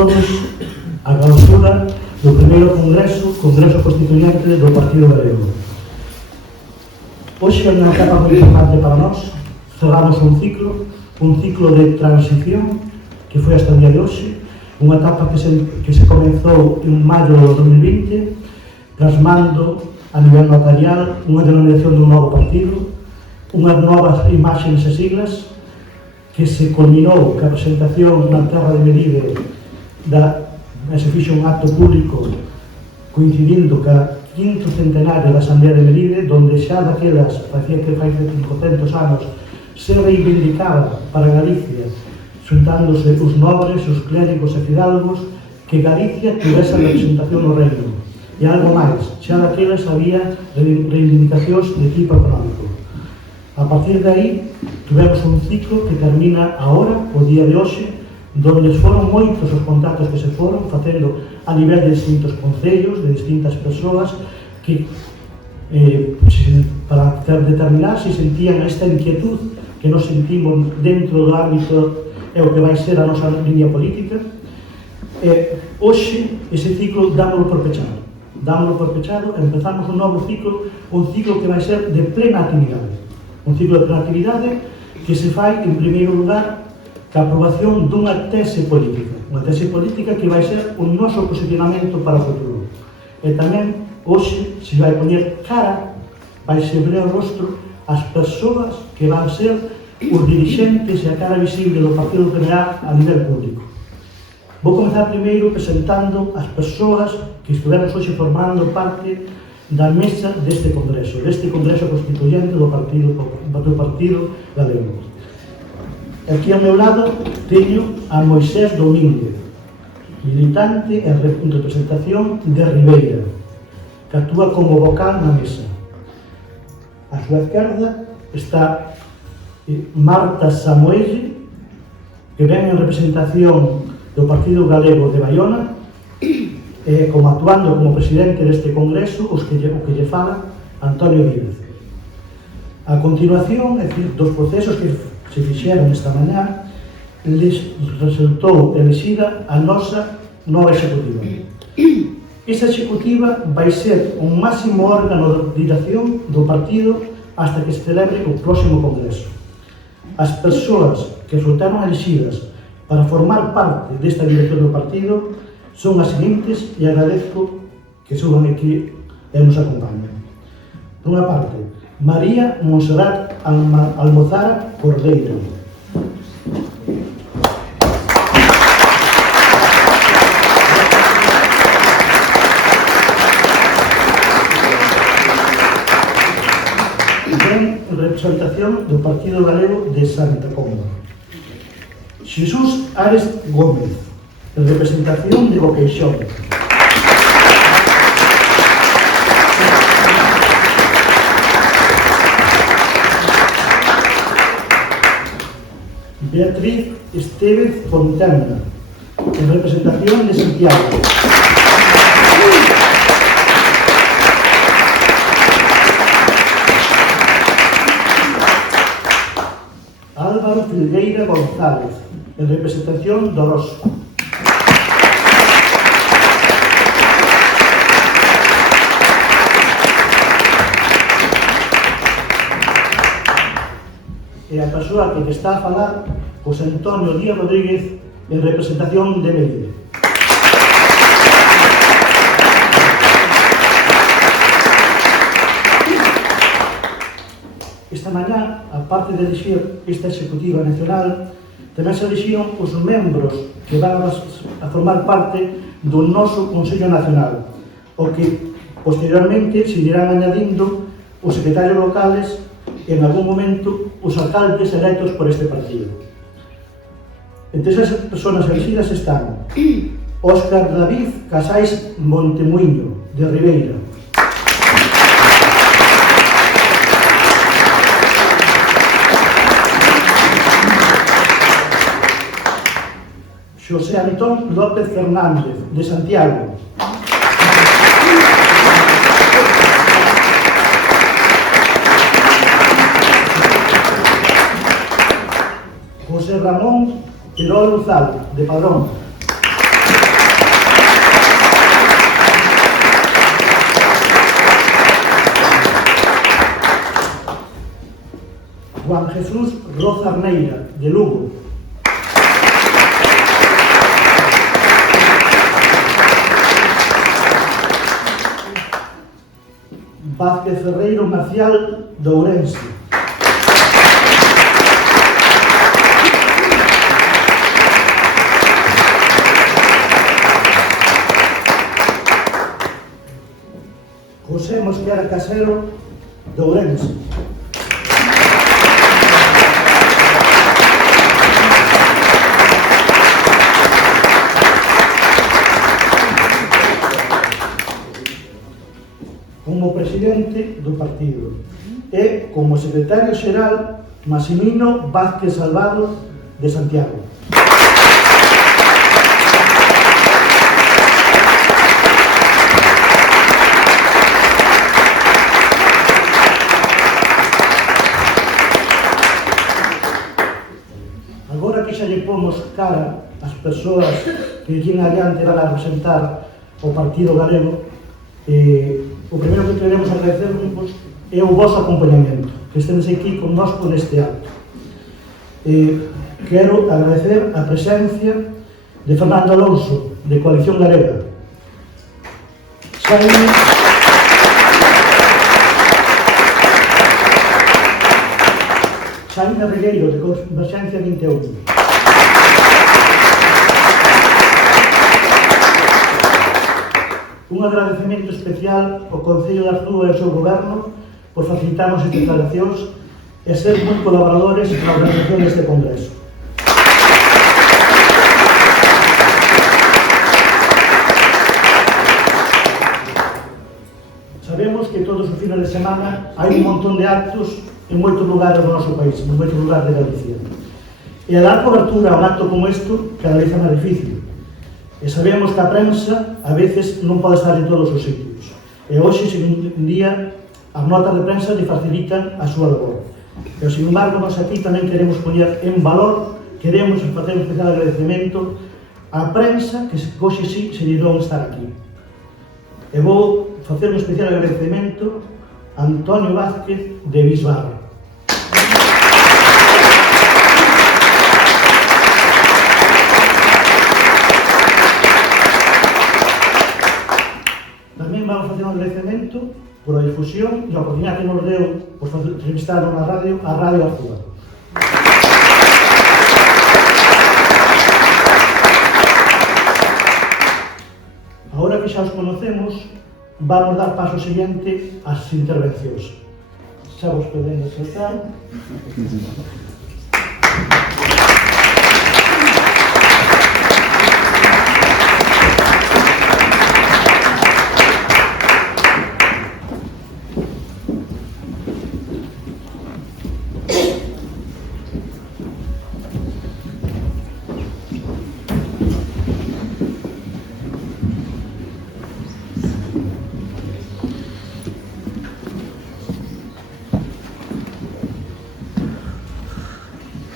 todos a clausura do primeiro Congreso Constituyente do Partido Galego. Hoxe é unha etapa moi importante para nós. Cerramos un ciclo de transición que foi hasta o día de hoxe, unha etapa que se comenzou en maio de 2020, plasmando a nivel notarial unha denominación dun novo partido, unhas novas imaxes e siglas, que se culminou ca presentación na Terra de Melide se fixo un acto público coincidindo ca quinto centenario da Asamblea de Melide, donde xa daquelas, parecía que fai 500 anos, se reivindicaba para Galicia, xuntándose os nobres, os clérigos e fidalgos, que Galicia tivese a representación no reino. E algo máis, xa daquelas había reivindicacións de tipo económico. A partir de aí, tivemos un ciclo que termina agora, o día de hoxe, donde foron moitos os contactos que se foron facendo a nivel de distintos concellos, de distintas persoas que para determinar se sentían esta inquietud que nos sentimos dentro do ámbito e o que vai ser a nosa línea política. Hoxe ese ciclo dámoslo por pechado, empezamos un novo ciclo, un ciclo que vai ser de plena actividade, un ciclo de plena actividade que se fai en primeiro lugar ca aprobación dunha tese política, unha tese política que vai ser o noso posicionamento para o futuro. E tamén, hoxe, se vai poñer cara, vai se ver o rostro as persoas que van ser os dirixentes e a cara visible do Partido PNA a nivel público. Vou comenzar primeiro presentando as persoas que estivemos hoxe formando parte da mesa deste Congreso Constituyente do Partido Galego. Aquí ao meu lado teño a Moisés Domínguez, militante en representación de Ribeira, que actúa como vocal na mesa. A súa esquerda está Marta Samuelle, que ven en representación do Partido Galego de Baiona, actuando como presidente deste Congreso, o que lle fala Antonio Díaz. A continuación, é dicir, dos procesos que se fixeron esta mañá, les resultou elexida a nosa nova executiva. Esta executiva vai ser un máximo órgano de dirección do partido hasta que se celebre o próximo Congreso. As persoas que resultaron elexidas para formar parte desta dirección do partido son as seguintes e agradezco que suban aquí e nos acompañen. Por unha parte, María Monserrat Almozara Cordeiro. Ven en representación do Partido Galego de Santa Comba. Xesús Ares Gómez, en representación de Boqueixón. Beatriz Estevez Fontana, en representación de Santiago. Álvaro Filgueira González, en representación de Orospa. E a persoa que está a falar, José Antonio Díaz Rodríguez, en representación de Melide. Esta mañá, aparte de elixir esta executiva nacional, tamén se elixiron os membros que van a formar parte do noso Consello Nacional, o que posteriormente se irán añadindo os secretarios locales e en algún momento os alcaldes electos por este partido. Entre esas persoas elegidas están Óscar David Casais Montemuiño, de Ribeira. José Antón López Fernández, de Santiago. José Ramón Quirol Luzal, de Padrón. Juan Jesús Roza Arneira, de Lugo. Vázquez Ferreiro Marcial, de Ourense. José Mosquera Casero, de Ourense. Como presidente do partido e como secretario xeral Maximino Vázquez Salvado, de Santiago. Agora que xa lle pomos cara ás persoas que aquí en adiante van a representar o Partido Galego, o primeiro que queremos agradecervos é o vosso acompañamento, que estedes aquí connosco neste acto. Quero agradecer a presencia de Fernando Alonso, de Coalición Galega, Xaime Regueiro, de Converxencia 21. Un agradecemento especial ao Concello de Arzúa e ao seu goberno por facilitarnos estas declaracións e ser moi colaboradores na organización deste congreso. Sabemos que todos os fines de semana hai un montón de actos en moitos lugares do noso país, en moitos lugares de Galicia. E a dar cobertura a un acto como isto cada vez é máis difícil. E sabemos que a prensa a veces non pode estar en todos os sitios. E hoxe, sen un día, as notas de prensa lle facilitan a súa labor. Pero, sin embargo, nós aquí tamén queremos poñer en valor, queremos facer un especial agradecemento á prensa que hoxe sí se dieron estar aquí. E vou facer un especial agradecemento a Antonio Vázquez, de Bisbarre. Vamos a facer un agradecemento por a difusión e a oportunidade que nos deu por entrevistarnos na radio, a Radio Arzúa. Agora que xa os conocemos, vamos dar paso seguinte ás intervencións. Xa vos podemos acercar.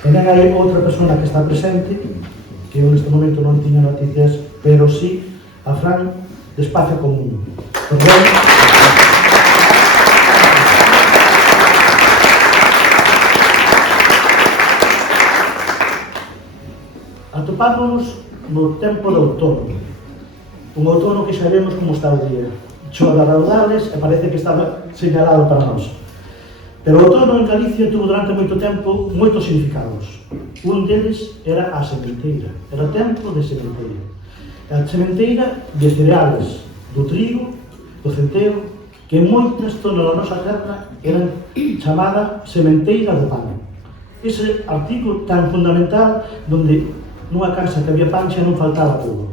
Tamén hai outra persona que está presente, que eu neste momento non tiña noticias, pero sí a Fran, de Espacio Común. Perdón. Atopámonos no tempo de outono. Un outono que sabemos como está o día. Chove a raudales e parece que estaba señalado para nós. Pero o outono en Galicia tuvo durante moito tempo moitos significados. Un deles era a sementeira, era tempo de sementeira. A sementeira de cereales, do trigo, do centeo, que en moitas zonas da nosa terra eran chamada sementeira do pan. Ese artigo tan fundamental donde nunha casa que había pan xa non faltaba todo.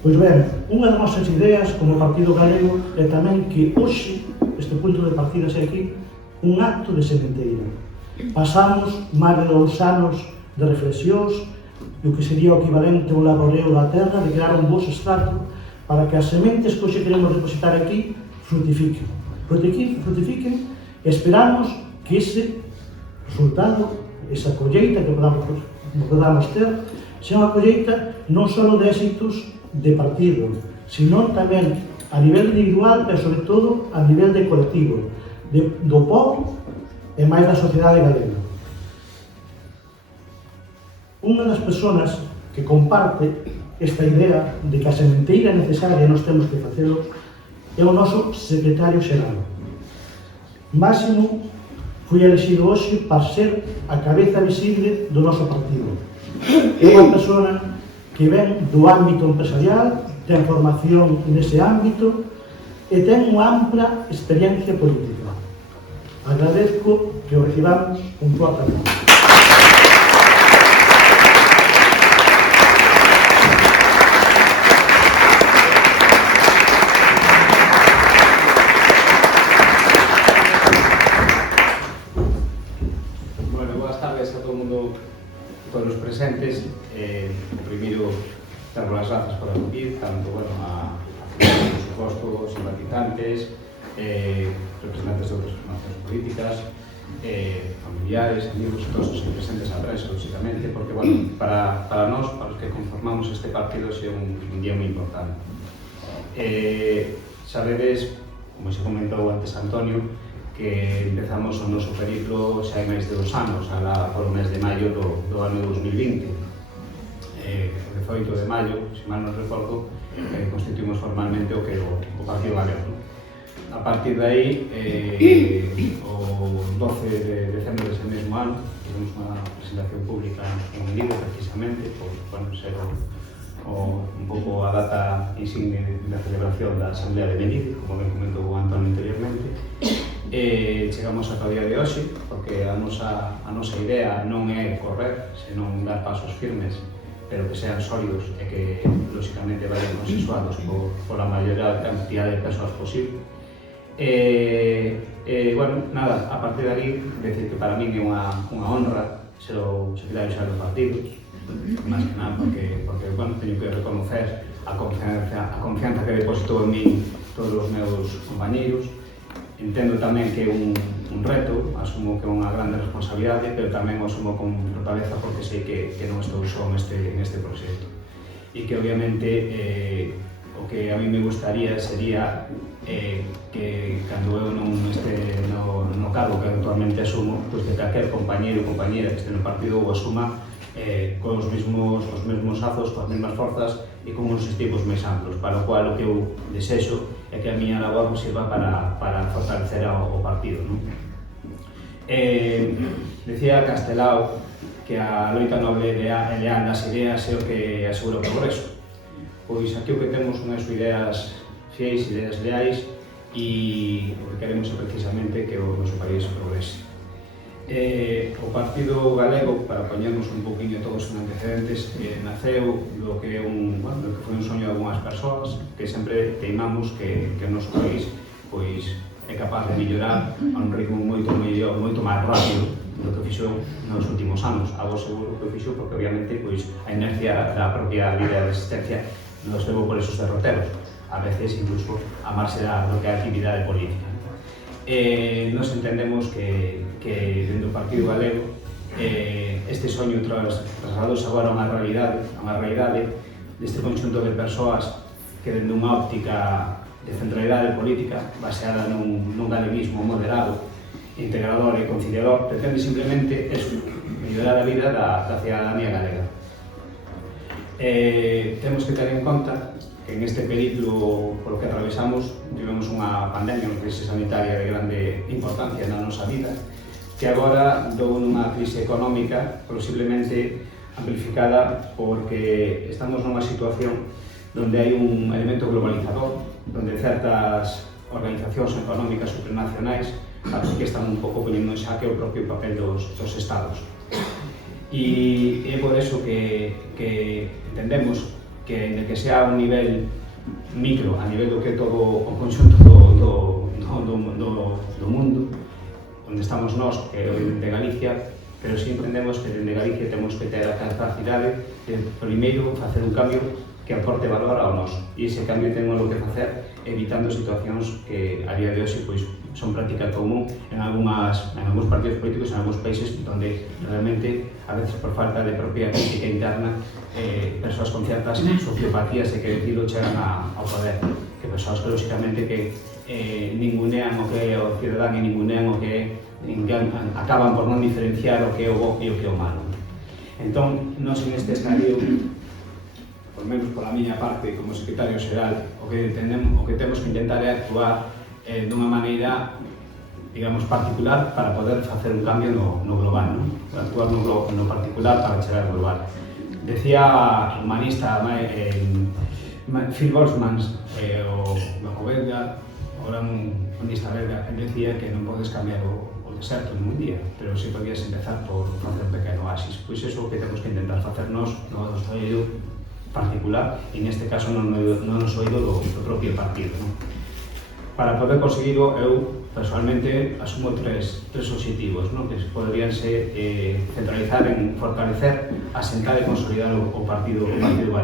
Pois ben, unha das nosas ideas como Partido Galego é tamén que hoxe, este punto de partida xe aquí, un acto de sementeira. Pasamos máis de 2 anos de reflexións do que sería o equivalente ao laboreo da terra, de crear un bo sustrato para que as sementes que hoxe queremos depositar aquí frutifiquen. Frutifiquen e esperamos que ese resultado, esa colleita que podamos ter, sea unha colleita non só de éxitos de partido, sino tamén a nivel individual, pero sobre todo a nivel de colectivo, do povo e máis da sociedade galega. Unha das persoas que comparte esta idea de que a sementeira é necesaria e nós temos que facelo é o noso secretario xeral. Máximo foi elegido hoxe para ser a cabeza visible do noso partido. É unha persona que ven do ámbito empresarial, ten formación nese ámbito e ten unha ampla experiencia política. Agradezco que o recibamos con forte aplauso. Todos os presentes, o primeiro dar as grazas por acudir, tanto a por suposto, simpatizantes, representantes de outras formacións políticas, familiares, amigos, todos os presentes a prensa, lógicamente, porque, para nós, para os que conformamos este partido, é un día moi importante. Sabedes, como se comentou antes Antonio, que empezamos o noso periplo xa hai máis de 2 anos, alá por o mes de maio do ano 2020. O 18 de maio, se mal non recordo, constituímos formalmente o que é o Partido Galego. A partir de aí, o 12 de decembro dese mesmo ano, tivemos unha presentación pública en Lido, precisamente, por ser un pouco a data insigne da celebración da Asamblea de Benide, como ben comentou o Antonio anteriormente. Chegamos ata o día de hoxe, porque a nosa idea non é correr, senón dar pasos firmes, pero que sean sólidos e que, lógicamente, vayan consensuados pola maior cantidad de persoas posible. A partir de aquí, decir que para min é unha honra ser o secretario xeral do partido, máis que nada porque teño que reconocer a confianza que depositou en min todos os meus compañeiros. Entendo tamén que é un reto, asumo que é unha grande responsabilidade, pero tamén o asumo con fortaleza porque sei que non estou só neste proxecto. E que, obviamente, o que a mí me gustaría sería que, cando eu non este no cargo que actualmente asumo, pois que calquer compañeiro ou compañera que este no partido o asuma cos mesmos azos, coas mesmas forzas e con uns objetivos máis amplos, para o cual o que eu desexo é que a miña labor sirva para fortalecer o partido. Decía Castelao que a loita noble e leal das ideas é o que asegura o progreso. Pois aquí o que temos son as ideas fiéis, ideas leais, e o que queremos é precisamente que o noso país progrese. O Partido Galego, para poñernos un poquinho todos en antecedentes, naceu do que foi un soño de algunhas persoas que sempre teimamos que o noso país é capaz de mellorar a un ritmo moito máis rápido do que fixo nos últimos anos. Algo seguro que o fixo porque, obviamente, a inercia da propia vida de existencia nos levou por esos derroteros, a veces incluso a marxe do que é a actividade política. Nos entendemos que dentro do Partido Galego este soño trasladouse agora a unha realidade deste conxunto de persoas que dentro unha óptica de centralidade política baseada nun galeguismo moderado, integrador e conciliador pretende simplemente mellorar a vida da cidadanía galega. Temos que ter en conta que en este periplo polo que atravesamos tivemos unha pandemia, unha crise sanitaria de grande importancia na nosa vida, que agora dou nunha crise económica posiblemente amplificada porque estamos nunha situación donde hai un elemento globalizador, donde certas organizacións económicas supranacionais que están un pouco poñendo en xaque o propio papel dos estados. E é por eso que entendemos que, de que sea a un nivel micro, a nivel do que todo o conxunto do mundo, onde estamos nós, que é de Galicia, pero si entendemos que dende Galicia temos que ter a capacidade de, primeiro, facer un cambio que aporte valor ao noso. E ese cambio temos que facer evitando situacións que a día de hoxe son práctica común en algúns partidos políticos, en algúns países donde realmente, a veces por falta de propia crítica interna, persoas con ciertas sociopatías e que decilo chegan ao poder, que persoas que lógicamente que ningunean o que é o cidadán e ningunean o que é, acaban por non diferenciar o que é o bo e o que é o malo. Entón, nós en este estadio, por menos pola miña parte, como secretario xeral, o que temos que intentar é actuar dunha maneira, digamos, particular para poder facer un cambio no global, non? Actuar no particular para chegar ao global. Decía o humanista Phil Boltzmann, o belga, o gran humanista belga, que decía que non podes cambiar o deserto en un día, pero si podías empezar por facer un pequeno oasis. Pois iso que temos que intentar facer nós no noso eido particular, e neste caso non nos oído do propio partido, non? Para poder conseguirlo, eu personalmente asumo tres obxectivos, non? Que poderían ser centralizar en fortalecer, asentar e consolidar o partido galego.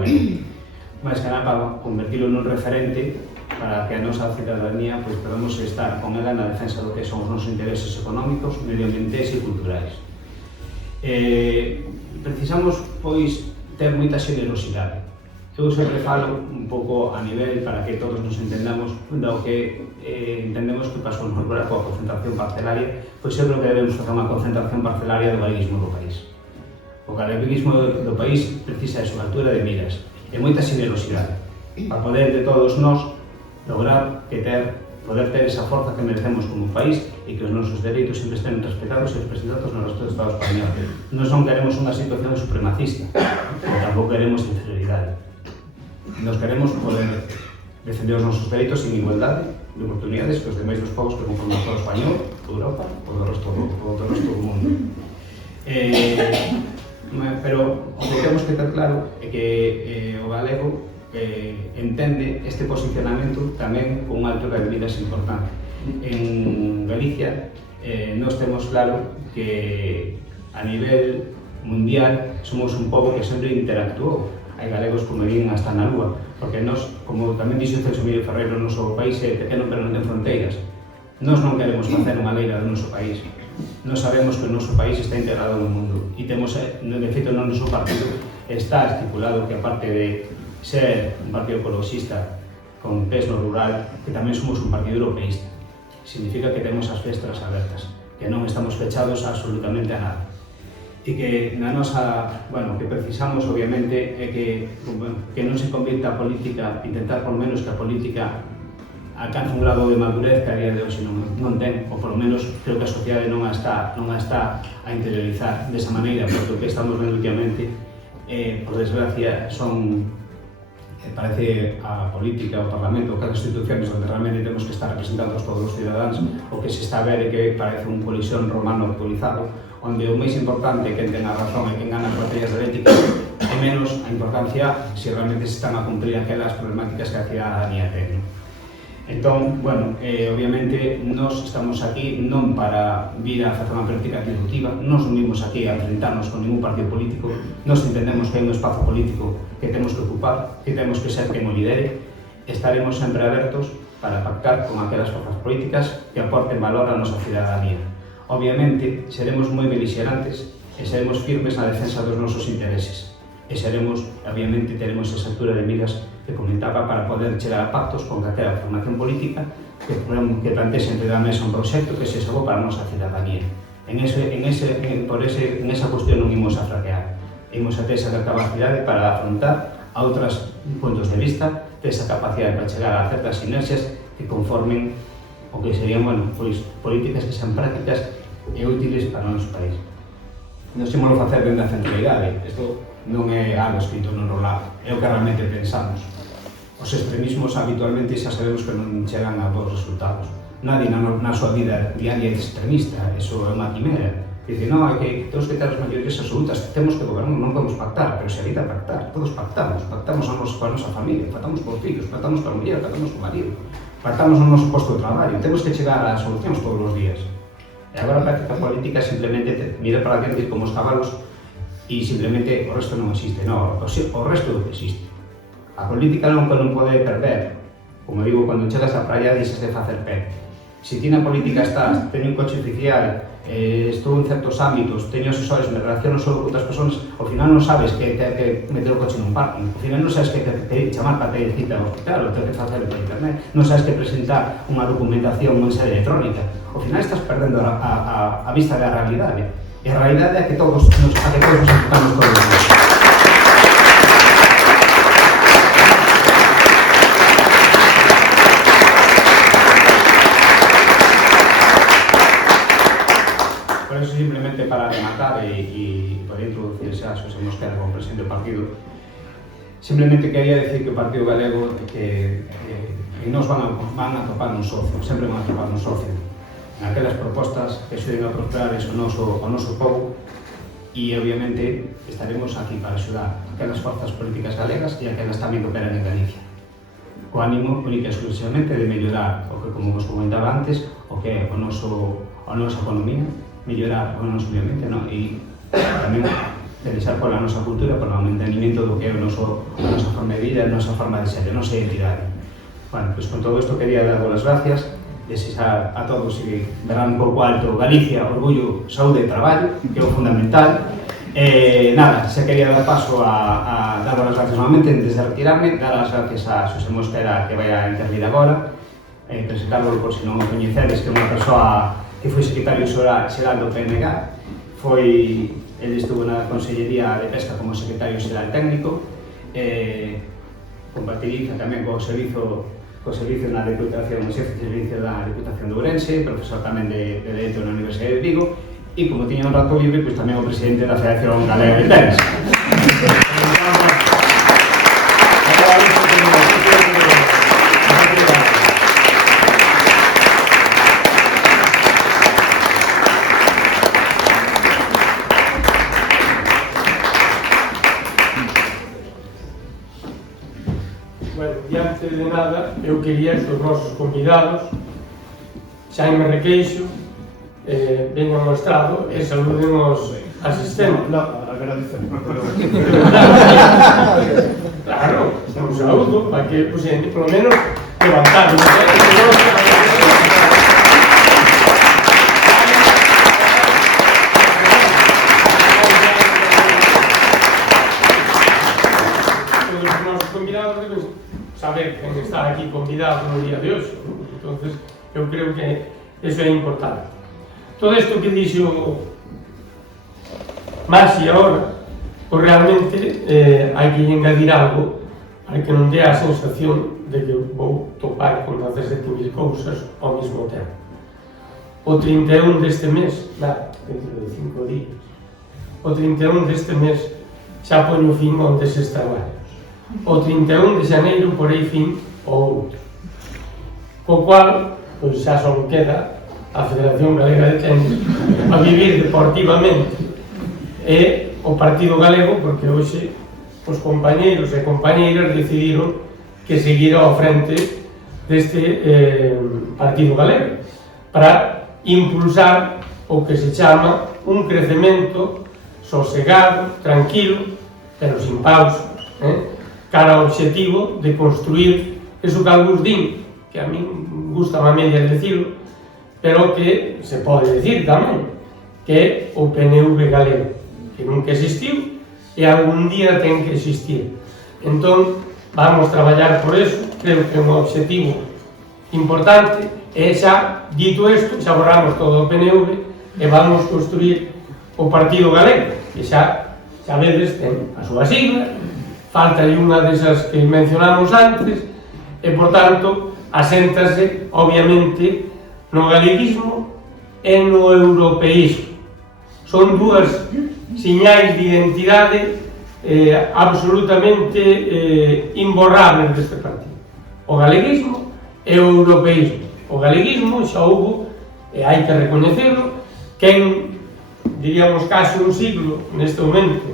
Mais que nada para convertirlo nun referente para que a nosa cidadanía podamos estar con ela na defensa do que son os nosos intereses económicos, medioambientais e culturais. Precisamos, pois, ter moita xenerosidade. Eu sempre falo un pouco a nivel para que todos nos entendamos do que entendemos que pasou coa concentración parcelaria, pois eu creo que debemos facer unha concentración parcelaria do galeguismo do país. O galeguismo do país precisa de súa altura de miras e moita xenerosidade para poder de todos nós lograr poder ter esa forza que merecemos como país e que os nosos dereitos sempre estén respetados e respetados no resto do Estado español. Nós non queremos unha situación supremacista, pero tampouco queremos inferioridade. Nos queremos poder defender os nosos dereitos en igualdade de oportunidades que os demais dos povos que conforman o Estado español, Europa ou do resto do mundo. Pero o que temos que ter claro é que o galego entende este posicionamento tamén con unha altura de miras importante. En Galicia nós temos claro que a nivel mundial somos un pobo que sempre interactuou. Hai galegos como irían hasta na lúa, porque nós, como tamén dixo Celso Emilio Ferreiro, o noso país é pequeno pero non ten fronteiras. Nós non queremos facer unha leira do noso país. Nós sabemos que o noso país está integrado no mundo e temos, de feito, no noso partido está estipulado que, aparte de ser un partido ecologista con pés no rural, que tamén somos un partido europeísta. Significa que temos as festras abertas, que non estamos fechados absolutamente a nada. E que na nosa, que precisamos, obviamente, é que non se convirta a política, intentar por menos que a política alcance un grado de madurez que a día de hoxe non ten, ou por menos creo que a sociedade non a está a interiorizar desa maneira, porque o que estamos vendo últimamente, por desgracia, parece a política, o Parlamento, ou cada instituciones onde realmente temos que estar representados todos os cidadáns, o que se está a ver é que parece un colisión romano actualizado, onde o máis importante é quen ten a razón e quen gana as batallas dialécticas, e menos a importancia se realmente se están a cumprir aquelas problemáticas que a cidadanía ten. Entón, obviamente, nós estamos aquí non para vir a facer unha práctica disruptiva, nós non vimos aquí a enfrentarnos con ningún partido político, nós entendemos que hai un espazo político que temos que ocupar, que temos que ser quen o lidere, estaremos sempre abertos para pactar con aquelas forzas políticas que aporten valor á nosa cidadanía. Obviamente, seremos moi beligerantes e seremos firmes na defensa dos nosos intereses. E obviamente, teremos esa altura de miras que comentaba para poder chegar a pactos con calquera formación política que plantee entre da mesa un proxecto que se bo para a nosa cidadanía. En esa cuestión non imos a fraquear. Imos a ter esa capacidade para afrontar a outros puntos de vista, ter esa capacidade para chegar a certas sinerxias que conformen o que serían, políticas que sean prácticas e útiles para o noso país. Nos ímolo facer dentro da centralidade. Isto non é algo escrito no rolado, é o que realmente pensamos. Os extremismos habitualmente xa sabemos que non chegan a bons resultados. Nadie na súa vida diaria é extremista, eso é unha quimera. Dice, non, é que temos que ter as maiorías absolutas, temos que gobernar, non podemos pactar, pero se habita pactar, todos pactamos coa nosa familia, pactamos cos fillos, pactamos coa muller, pactamos co marido, pactamos no noso posto de traballo, temos que chegar a solucións todos os días. E agora a práctica política simplemente mira para diante como os cabalos e simplemente o resto non existe, non, o resto do que existe. A política non pode perder, como digo, cando chegas á praia deixas de facer pé. Se ti na política estás, teño un coche oficial, estou en certos ámbitos, teño asesores, me relaciono só con outras persoas, ao final non sabes que ter que meter o coche nun parking, ao final non sabes que chamar para ter cita ao hospital, ou ter que facer por internet, non sabes que presentar unha documentación en sede electrónica, ao final estás perdendo a vista da realidade. E E a realidade é que todos nos enfrentamos todos nós. Por eso, simplemente para rematar e poder introducirse a Xosé Mosquera como presidente do partido, simplemente quería decir que o Partido Galego que nos van a topar un socio, sempre van a topar un socio naquelas propostas que axuden a prosperar o noso povo, e obviamente estaremos aquí para axudar aquelas forzas políticas galegas e aquelas tamén que operan en Galicia, co ánimo única e exclusivamente de mellorar o que, como vos comentaba antes, o que é a nosa economía, mellorar o noso ambiente, e tamén interesar pola nosa cultura, polo mantenimento do que é a nosa forma de vida, a nosa forma de ser, a nosa identidade. Bueno, pues con todo isto quería dar as gracias, desexar a todos que verán un pouco alto Galicia, orgullo, saúde e traballo, que é o fundamental. Nada, se quería dar paso a dar as gracias novamente, antes de retirarme, dar as gracias a Xosé Mosquera, que vai a intervir agora, presentarlo por se non o coñecedes, que é unha persoa que foi secretario xeral do PNG, ele estuvo na Consellería de Pesca como secretario xeral técnico, compartiriza tamén co servizo na Deputación, o xefe de servicio da Deputación de Ourense, profesor tamén de Dereito na Universidade de Vigo, e como tiña un rato libre, pois tamén o presidente da Federación Galega de Tenis. Diante de nada, eu quería que os nosos convidados, Xaime Requeixo, vengan ao estrado e saluden os asistentes. No, agradecer. Claro, un saúdo, para que, por lo menos, levantarnos. Todos os nosos convidados deben saber quen está aquí convidado no día de hoxe. Entonces, eu creo que eso é importante. Todo isto que dixo Maxi agora, pois realmente hai que engadir algo para que non dé a sensación de que vou topar con 17.000 cousas ao mesmo tempo. O 31 deste mes, dentro de 5 días, o 31 deste mes xa poño fin onde se traballos. O 31 de xaneiro porei fin ao outro. Co cual, pois xa só queda a Federación Galega de Tenis a vivir deportivamente e o Partido Galego, porque hoxe os compañeiros e compañeiras decidiron que seguir ao frente deste Partido Galego para impulsar o que se chama un crecemento sosegado, tranquilo, pero sin pausa, cara ao obxectivo de construir eso que algúns din, que a min gusta a media decirlo, pero que se pode decir tamén, que é o PNV galego, que nunca existiu e algún día ten que existir. Entón, vamos traballar por eso, creo que é un obxectivo importante, e xa, dito isto, xa borramos todo o PNV e vamos construir o Partido Galego, que xa vedes, ten a súa sigla, falta unha desas que mencionamos antes, e, por tanto, aséntase, obviamente, no galeguismo e no europeísmo. Son dúas siñais de identidade absolutamente imborrables deste partido. O galeguismo e o europeísmo. O galeguismo xa hubo, e hai que recoñecerlo, quen, diríamos, case un siglo, neste momento,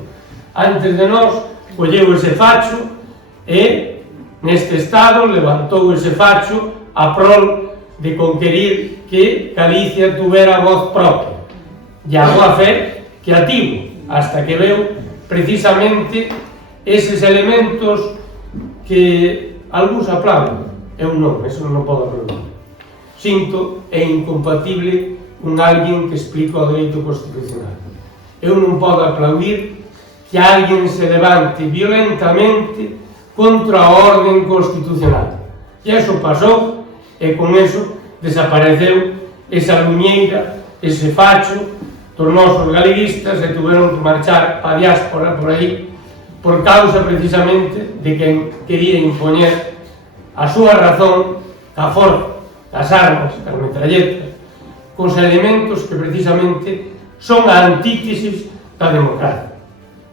antes de nós, colleu ese facho e, neste estado, levantou ese facho a prol de conquerir que Galicia tuvera voz propia. E a boa fe que a tivo, hasta que veu precisamente eses elementos que algúns aplauden. Eu non, eso non podo aplaudir. Sinto é incompatible un alguén que explica o dereito constitucional. Eu non podo aplaudir que alguén se levante violentamente contra a orden constitucional. E eso pasou, e con eso desapareceu esa luñeira, ese facho dos nosos galeguistas e tuveron que marchar a diáspora por aí por causa precisamente de que quería impoñer a súa razón a forza, as armas, as metralletas, cos elementos que precisamente son a antítesis da democracia.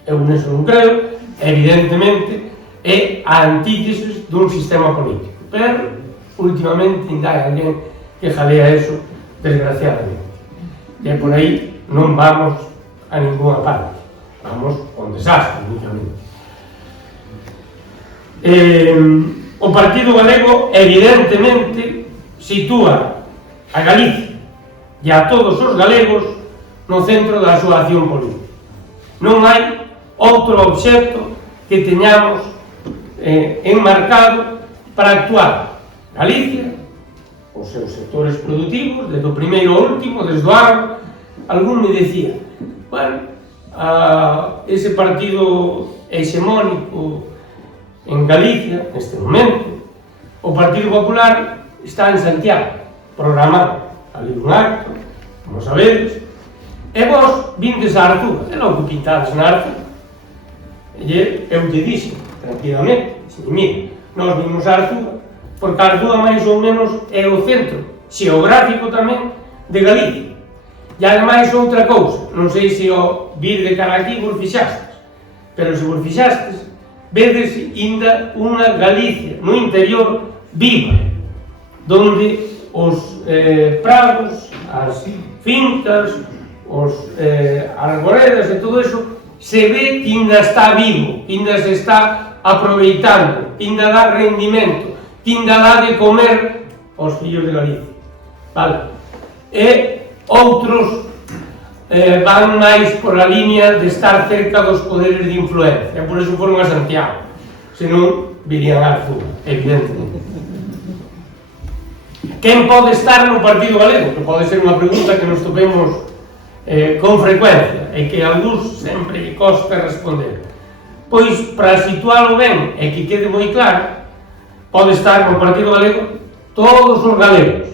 Eu neso non creo, evidentemente, é a antítesis dun sistema político. Pero, últimamente, ainda hai alguén que jalea eso, desgraciadamente. E por aí non vamos a ninguna parte. Vamos con desastre, únicamente. O Partido Galego, evidentemente, sitúa a Galicia e a todos os galegos no centro da súa acción política. Non hai outro obxecto que teñamos enmarcado para actuar. Galicia, os seus sectores productivos, desde o primeiro ao último, desde o agro. Algún me decía, bueno, ese partido hexemónico en Galicia, neste momento, o Partido Popular está en Santiago, programado, ali un acto, como sabedes, e vos vindes a Arzúa, e logo pintades na Arzúa. E eu lle dixen, tranquilamente, mira, nós vimos a Arzúa, porque a Arzúa máis ou menos é o centro xeográfico tamén de Galicia. E ademais outra cousa, non sei se o vir de cara aquí vos fixastes, pero se vos fixastes, vedes ainda unha Galicia no interior viva, donde os prados, as fincas, os arboredas e todo eso, se ve que ainda está vivo, ainda se está aproveitando, ainda dá rendimento, que ainda dá de comer aos fillos de Galicia. Vale? E outros van máis por a liña de estar cerca dos poderes de influencia, e por eso foron a Santiago, senón virían a Arzúa, evidentemente. Quen pode estar no Partido Galego? Que pode ser unha pregunta que nos topemos con frecuencia e que a algúns sempre lle costa responder. Pois, para situalo ben e que quede moi claro, pode estar no Partido Galego todos os galegos.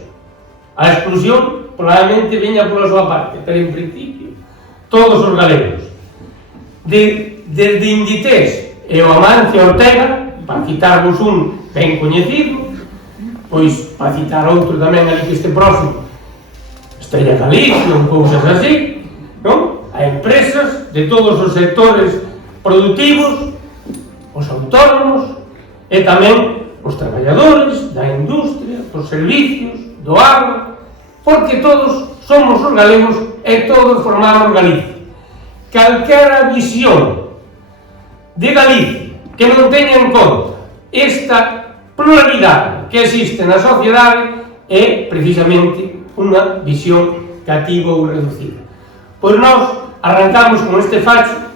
A exclusión probablemente veña pola súa parte, pero en principio todos os galegos. Desde Inditex e o Amancio Ortega, para citarvos un ben coñecido, pois para citar outro tamén ali que este próximo, Estrella Galicia ou cousas así, non? A empresas de todos os sectores productivos, os autónomos e tamén os traballadores da industria, dos servicios, do agro, porque todos somos os galegos e todos formamos Galicia. Calquera visión de Galicia que non teña en conta esta pluralidade que existe na sociedade é precisamente unha visión cativa ou reducida. Pois nós arrancamos con este facho,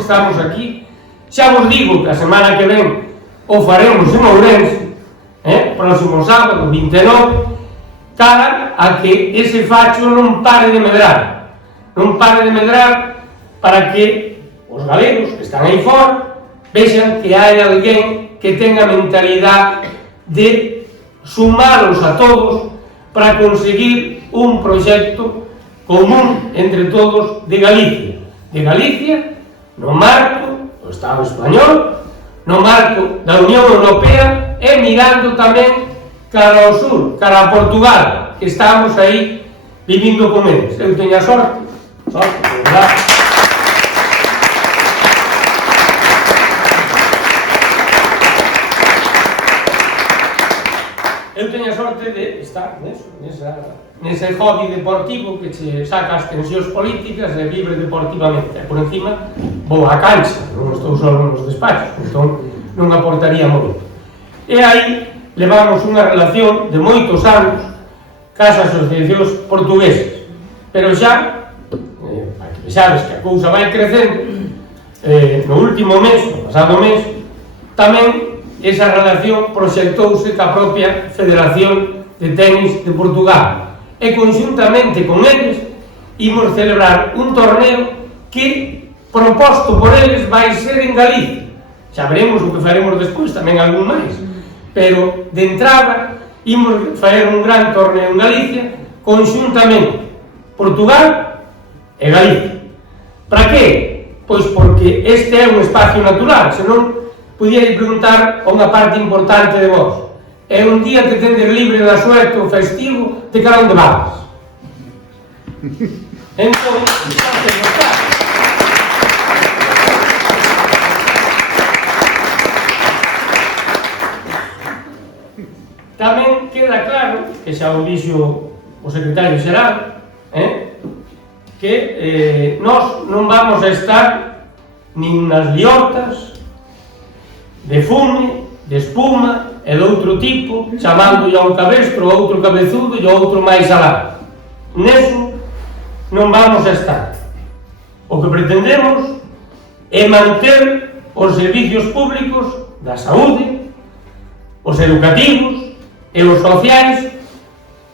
estamos aquí, xa vos digo que a semana que ven o faremos en Ourense, próximo sábado, 29, cara a que ese facho non pare de medrar, para que os galegos que están aí fora vexan que hai alguén que tenga mentalidade de sumaros a todos para conseguir un proxecto común entre todos de Galicia no marco do Estado español, no marco da Unión Europea e mirando tamén cara ao sur, cara a Portugal, que estamos aí vivindo con eles. Eu teño a sorte, verdad? Eu teño a sorte de estar nese hobby deportivo que che saca as tensións políticas e vive deportivamente. E por encima vou á cancha, non estou só nos despachos, entón non aportaría moito. E aí levamos unha relación de moitos anos cas asociacións portuguesas, pero xa, para que vexades que a cousa vai crecendo, no último mes, no pasado mes, tamén esa relación proxectouse ca propia Federación de Tenis de Portugal e conxuntamente con eles imos celebrar un torneo que, proposto por eles, vai ser en Galicia. Xa veremos o que faremos despois, tamén algún máis, pero de entrada imos fazer un gran torneo en Galicia conxuntamente Portugal e Galicia. Para que? Pois porque este é un espacio natural, senón podía preguntar a unha parte importante de vos. É un día que tendes libre da suerte ou festivo, de cara onde vas? Entón, tamén queda claro, que xa o dixo o secretario xeral, que nós non vamos a estar nin nas liortas de fume, de espuma e de outro tipo, chamándolle a un cabestro, a outro cabezudo e a outro máis alá. Neso non vamos a estar. O que pretendemos é manter os servicios públicos da saúde, os educativos e os sociais,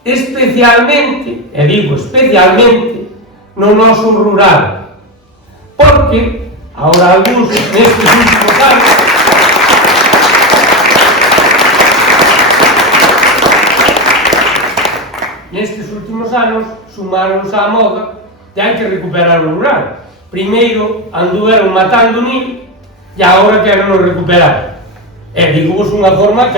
especialmente, e digo especialmente, no noso rural. Porque, agora algúns nestes últimos anos, sumáronse á moda de hai que recuperar o rural. Primeiro anduveron matando niños e agora queren recuperar. E digo-vos unha forma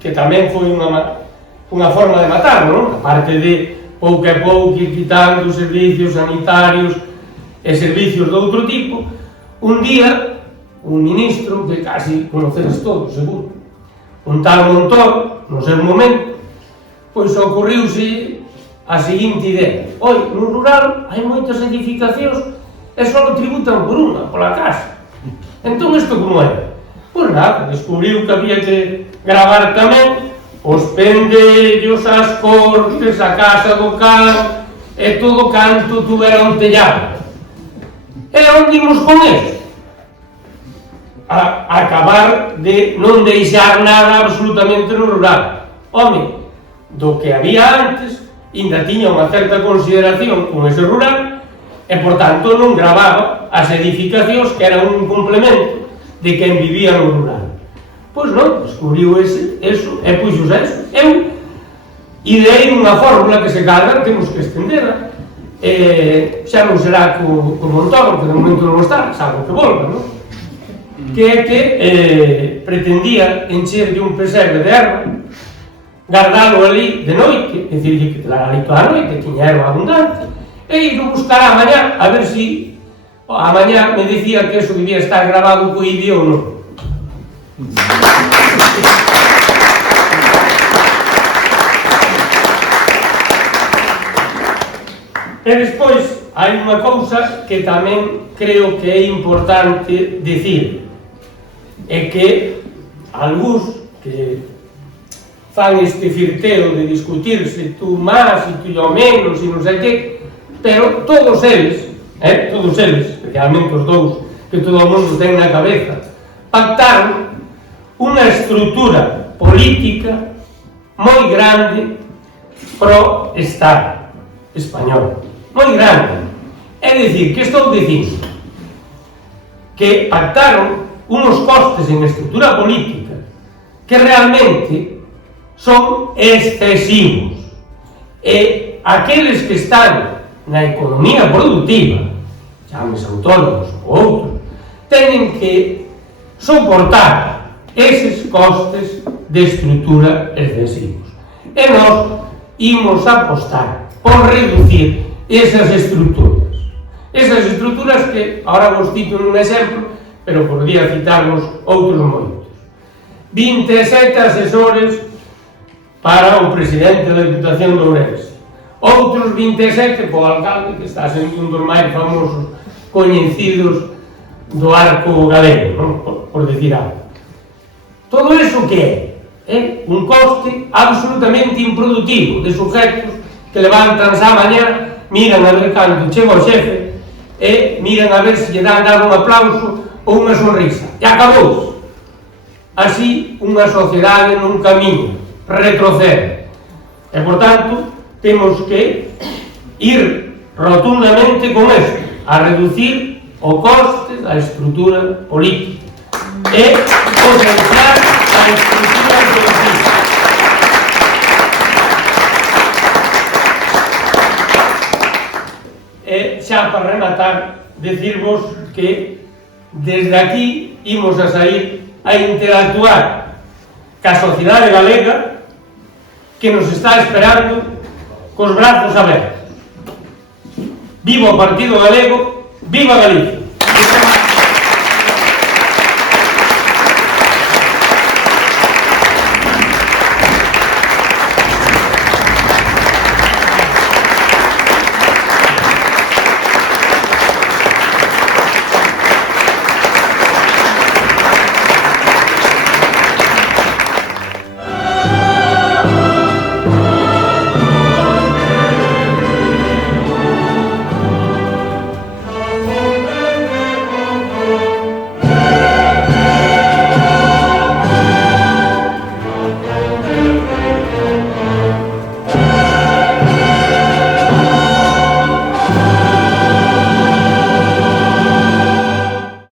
que tamén foi unha forma de matar, non? A parte de pouco a pouco ir quitando servicios sanitarios e servicios de outro tipo, un día un ministro que casi conocedes todos, seguro, un tal Montoro, no seu momento, pois ocorriuse a seguinte idea: oi, no rural hai moitas edificacións e só tributan por unha, pola casa. Entón isto como é? Pois nada, descubriu que había que gravar tamén os pendellos, as cortes, a casa do can e todo canto tuvera un tellado. E onde imos con isto? A acabar de non deixar nada absolutamente no rural. Home, do que había antes, ainda tiña unha certa consideración con ese rural e, por tanto, non gravaba as edificacións que eran un complemento de quen vivía no rural. Pois non, descubriu eso e puxos eso. Eu ideei unha fórmula que se cadra temos que estendera. Xa non será co Montoro, que de momento non está, salvo que volva, non? Que é que pretendía encherlle un pesebre de erva, guardalo ali de noite, é dicir, que te la ali toda a noite, tiña erva abundante, e ir buscar a mañá, a ver si a mañá me dicía que eso debía estar grabado co IBI ou non. E despois hai unha cousa que tamén creo que é importante dicir, é que algúns que fan este firteo de discutirse tú máis e tú yo menos e non sei que, pero todos eles, especialmente os dous que todo o mundo ten na cabeza, pactaron unha estrutura política moi grande pro Estado español, moi grande. É dicir, que estou dicindo? Que pactaron unos costes en estrutura política que realmente son excesivos, e aqueles que están na economía productiva, chames autónomos ou outros, teñen que soportar eses costes de estrutura excesivos. E nós imos apostar por reducir esas estruturas. Esas estruturas que, ahora vos cito un exemplo, pero podría citarvos outros moitos. 27 asesores para o presidente da Diputación de Ourense. Outros 27 para o alcalde, que está sendo un dos máis famosos coñecidos do arco galego, non? Por decir algo. Todo iso que é? É un coste absolutamente improductivo de sujetos que levantanse á mañá, miran a ver cando chega o xefe e miran a ver se lle dan dar un aplauso ou unha sonrisa. E acabou. Así, unha sociedade nun camiño retrocede. E, por tanto, temos que ir rotundamente con isto, a reducir o coste da estrutura política e potenciar a estrutura política. E xa para rematar, decirvos que desde aquí imos a sair a interactuar ca sociedade galega que nos está esperando cos brazos abertos. Viva o Partido Galego, viva Galicia!